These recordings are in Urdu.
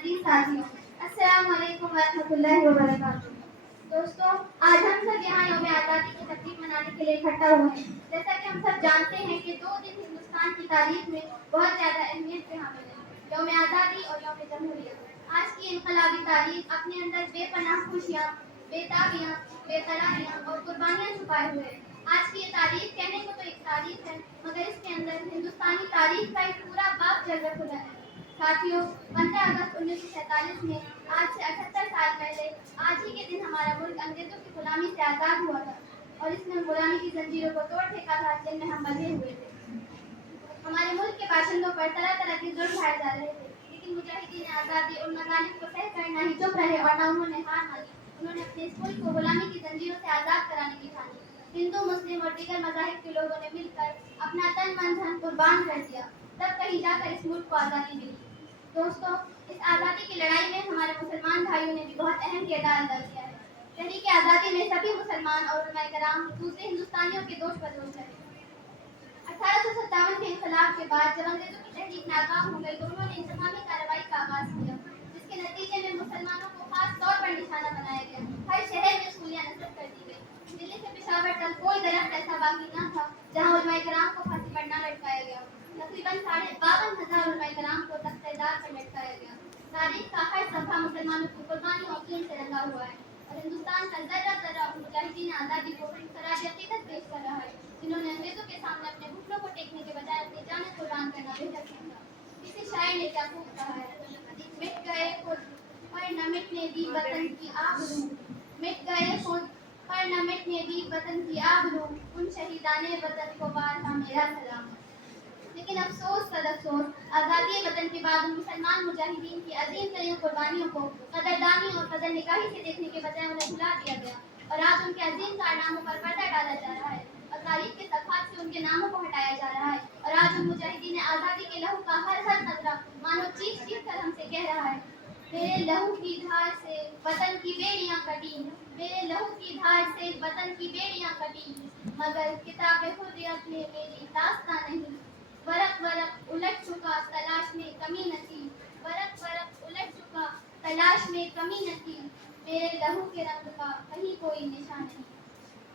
عزیز ساتھیوں، السلام علیکم ورحمۃ اللہ وبرکاتہ۔ دوستوں، آج ہم سب یہاں یوم آزادی کی تقریب منانے کے لیے اکٹھا ہوئے ہیں۔ جیسا کہ ہم سب جانتے ہیں کہ دو دن ہندوستان کی تاریخ میں بہت زیادہ اہمیت کے حامل ہیں، یوم آزادی اور یوم جمہوریت۔ آج کی انقلابی تاریخ اپنے اندر بے پناہ خوشیاں، بےتابیاں، بے قراریاں اور قربانیاں چھپائے ہوئے ہیں۔ آج کی یہ تاریخ کہنے کو تو ایک تاریخ ہے، مگر اس کے اندر ہندوستانی تاریخ کا ایک پورا باب جل کھلا ہے۔ ساتھیوں، 15 اگست 1947 میں آج سے 78 سال پہلے آج ہی کے دن ہمارا ملک انگریزوں کی غلامی سے آزاد ہوا تھا، اور اس نے غلامی کی زنجیروں کو توڑ پھینکا تھا جن میں ہم بندھے ہوئے تھے۔ ہمارے ملک کے باشندوں پر طرح طرح کے ظلم ڈھائے جا رہے تھے، لیکن مجاہدین آزادی ان مظالم کو سہ کر نہ ہی چپ رہے اور نہ انہوں نے ہار مانی۔ انہوں نے اپنے اس ملک کو غلامی کی زنجیروں سے آزاد کرانے کی ٹھانی۔ ہندو، مسلم اور دیگر مذاہب کے لوگوں نے مل کر اپنا تن من دھن قربان کر دیا، تب کہیں جا کر اس ملک کو آزادی ملی۔ دوستوں، اس آزادی کی لڑائی میں ہمارے مسلمان بھائیوں نے بھی بہت اہم کردار ادا کیا ہے۔ تحریک آزادی میں سبھی مسلمان اور علماء کرام دوسرے ہندوستانیوں کے دوش بدوش رہے۔ 1857 کے انقلاب کے بعد جب انگریزوں کی تحریک ناکام ہو گئی تو انہوں نے انتقامی کارروائی کا آغاز کیا، جس کے نتیجے میں مسلمانوں کو خاص طور پر نشانہ بنایا گیا۔ ہر شہر میں اسکولیاں نصب کر دی گئی۔ دلی سے پشاور تک کوئی درخت ایسا باقی نہ تھا جہاں علماء کرام کو پھانسی پر نہ لٹکایا گیا۔ تقریباً 52,500 علماء کرام کو تختہ دار پر لٹکایا گیا۔ تاریخ کا ہر صفحہ مسلمانوں کی قربانی اور خون سے رنگا ہوا ہے، اور ہندوستان کا ذرہ ذرہ ان مجاہدین آزادی کو خراج عقیدت پیش کر رہا ہے جنہوں نے انگریزوں کے سامنے اپنے گھٹنوں کو ٹیکنے کے بجائے اپنی جانیں قربان کرنا بہتر سمجھا۔ کسی شاعر نے کیا خوب کہا ہے، مٹ گئے خود پر نہ مٹنے دی وطن کی آبرو، مٹ گئے خود پر نہ مٹنے دی وطن کی آبرو، ان شہیدان وطن کو بارہا میرا سلام۔ لیکن افسوس قد افسوس، آزادی وطن کے بعد ان مسلمان مجاہدین کی عظیم ترین قربانیوں کو قدردانی اور قدر نگاہی سے دیکھنے کے بجائے انہیں بھلا دیا گیا، اور آج ان کے عظیم کارناموں پر پردہ ڈالا جا رہا ہے اور تاریخ کے صفحات سے ان کے ناموں کو ہٹایا جا رہا ہے، اور آج ان مجاہدین آزادی کے لہو کا ہر ہر قطرہ مانو چیخ چیخ کر ہم سے کہہ رہا ہے، میرے لہو کی دھار سے وطن کی بیڑیاں کٹی، میرے لہو کی دھار سے وطن کی بیڑیاں کٹی، مگر کتاب حریت میں میری داستاں نہیں۔ ورق ورق الٹ چکا تلاش میں کمی نہ تھی، ورق ورق الٹ چکا تلاش میں کمی نہ تھی، میرے لہو کے رنگ کا کہیں کوئی نشان نہیں۔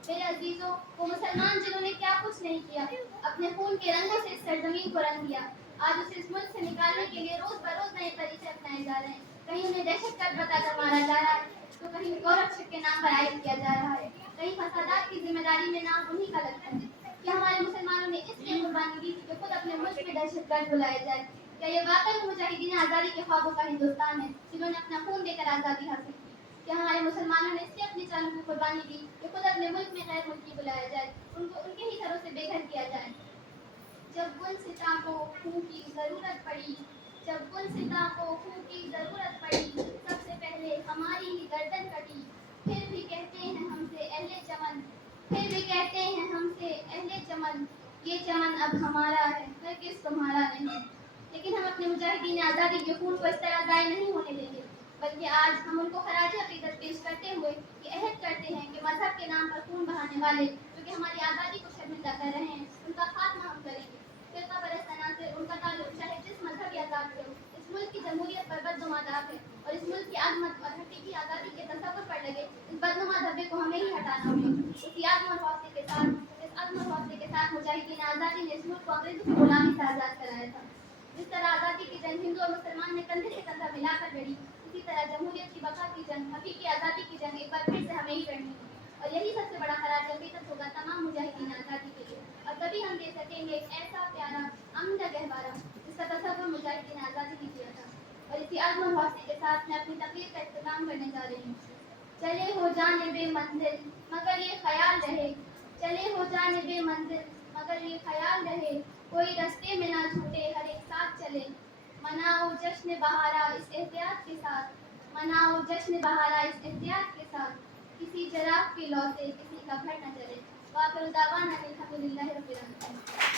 میرے عزیزوں، وہ مسلمان جنہوں نے کیا کچھ نہیں کیا، اپنے خون کے رنگوں سے اس سرزمین کو رنگ دیا، آج اسے اس ملک سے نکالنے کے لیے روز بروز نئے طریقے اپنائے جا رہے ہیں۔ کہیں انہیں دہشت گرد بتا کر مارا جا رہا ہے تو کہیں گورکشپ کے نام پر عائد کیا جا رہا ہے، کہیں فسادات کی ذمہ داری میں نام انہی کا لگتا ہے۔ کیا ہمارے مسلمانوں نے اس لیے قربانی دی کہ خود اپنے ملک میں دہشت گرد بلائے جائے؟ کیا یہ واقعی مجاہدین آزادی کے خوابوں کا ہندوستان ہے جنہوں نے اپنا خون دے کر آزادی حاصل کی؟ کیا ہمارے مسلمانوں نے اس لیے اپنی جانوں کی قربانی دی کہ خود اپنے ملک میں غیر ملکی بلایا جائے، ان کو ان کے ہی گھروں سے بے گھر کیا جائے؟ جب گل ستا کو خوں کی ضرورت پڑی، جب گل ستا کو خوں کی ضرورت پڑی، سب سے پہلے ہماری ہی گردن کٹی، پھر بھی کہتے ہیں ہم سے اہل چمن، پھر بھی کہتے ہیں ہم سے اہل چمن، یہ چمن اب ہمارا ہے ہرگز تمہارا نہیں۔ لیکن ہم اپنے مجاہدین آزادی کے خون کو اس طرح ضائع نہیں ہونے دیں گے، بلکہ آج ہم ان کو خراج عقیدت پیش کرتے ہوئے یہ عہد کرتے ہیں کہ مذہب کے نام پر خون بہانے والے جو کہ ہماری آزادی کو شرمندہ کر رہے ہیں، ان کا خاتمہ ہم کریں گے۔ فرقہ پرست عناصر، ان کا تعلق چاہے جس مذہب یا ذات سے ہو، اس ملک کی جمہوریت پر بدنما داغ ہے، اور اس ملک کی عظمت اور حقیقی آزادی کے تصور پر لگے اس بدنما دھبے کو ہمیں ہی ہٹانا ہوگا۔ اسی عزم اور حوصلے کے ساتھ مجاہدین آزادی نے اس ملک کو انگریزوں کی غلامی سے آزاد کرایا تھا۔ جس طرح آزادی کی جنگ ہندو اور مسلمان نے کندھے سے کندھا ملا کر لڑی، اسی طرح جمہوریت کی بقا کی جنگ، حقیقی آزادی کی جنگ ایک بار پھر سے ہمیں ہی لڑنی ہوگی، اور یہی سب سے بڑا خراج عقیدت ہوگا تمام مجاہدین آزادی کے لیے، اور تبھی ہم دے سکیں گے ایک ایسا پیارا امن کا گہوارہ جس کا تصور مجاہدین آزادی نے کیا تھا۔ اور اسی عزم و حوصلے کے ساتھ میں اپنی تقریر کا اختتام کرنے جا رہی ہوں۔ چلے ہو جانب منزل مگر یہ خیال رہے، چلے ہو جانب منزل مگر یہ خیال رہے، کوئی رستے میں نہ چھوٹے ہر ایک ساتھ چلے، مناؤ جشن بہارا اس احتیاط کے ساتھ، مناؤ جشن بہارا اس احتیاط کے ساتھ، کسی چراغ کی لو سے کسی کا گھر نہ جلے۔ وآخر دعوانا الحمد للہ رب العالمین۔